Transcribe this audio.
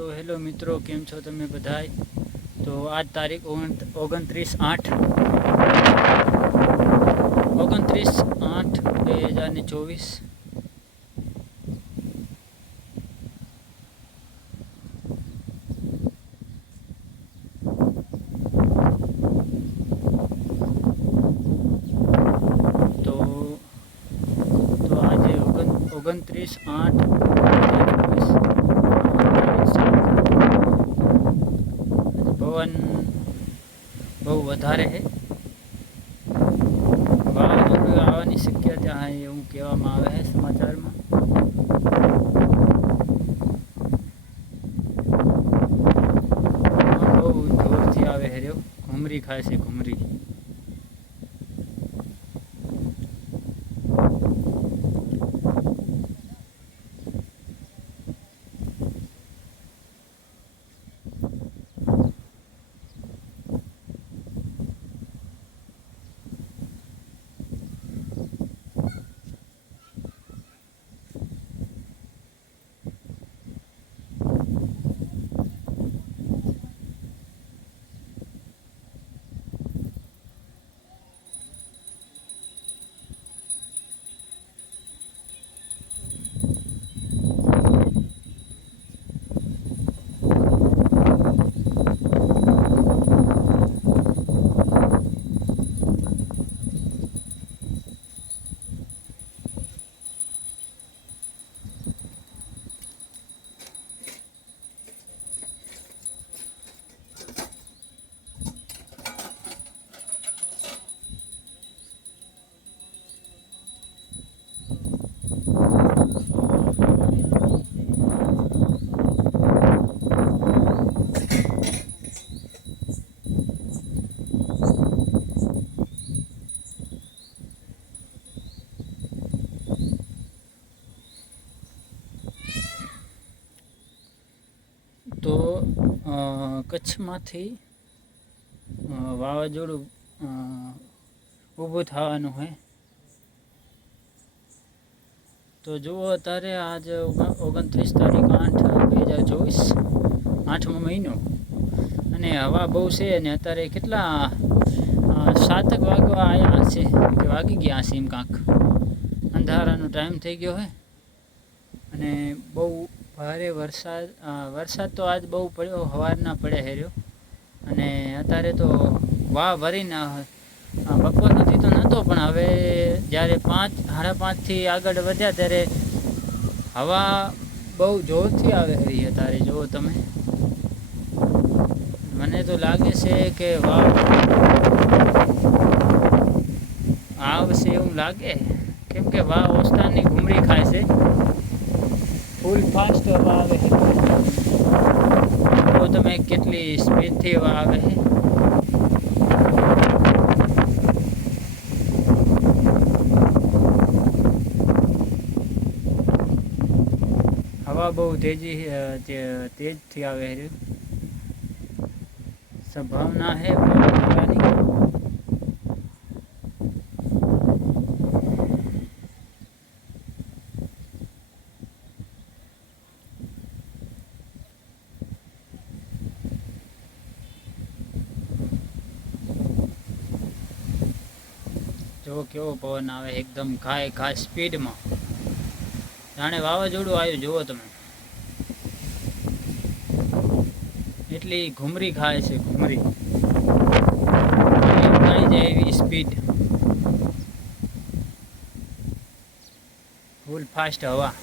તો હેલો મિત્રો, કેમ છો તમે બધાય? તો આજ તારીખ 29/8/2024। તો આજે 29/8/2024 પવન બહુ વધારે છે, વાવાઝોડું આવવાની શક્યતા છે એવું કહેવામાં આવે છે સમાચારમાં। બહુ જોરથી આવે છે, ઘૂમરી ખાય છે ઘૂમરી। તો કચ્છમાંથી વાવાઝોડું ઊભું થવાનું હોય તો જુઓ, અત્યારે આજ 29/8/2024, 8મો મહિનો, અને હવા બહુ છે। અને અત્યારે કેટલા 7 વાગવા આવ્યા છે કે વાગી ગયા છે, એમ કાંક અંધારાનો ટાઈમ થઈ ગયો હોય। અને બહુ ભારે વરસાદ તો આજ બહુ પડ્યો, સવારના પડે હેર્યો। અને અત્યારે તો વાહ ભરીને બપોર સુધી તો નહોતો, પણ હવે જ્યારે 5-5:30થી આગળ વધ્યા ત્યારે હવા બહુ જોરથી આવે રહી। અત્યારે જુઓ તમે, મને તો લાગે છે કે વાહ આવશે એવું લાગે, કેમ કે વાહ ઓસ્તાની ઘૂમરી ખાય છે, ફૂલ ફાસ્ટ હવા આવે છે। તો તમે કેટલી સ્પીડથી હવા આવે છે। હવા બહુ તેજથી આવે છે, સંભાવના है આવવાની। જો કેવો પવન આવે, એકદમ ઘાય સ્પીડમાં, જાણે વાવાઝોડું આવ્યું। જુઓ તમે, એટલી ઘૂમરી ખાય છે, ઘૂમરી જાય એવી સ્પીડ, ફૂલ ફાસ્ટ હવા।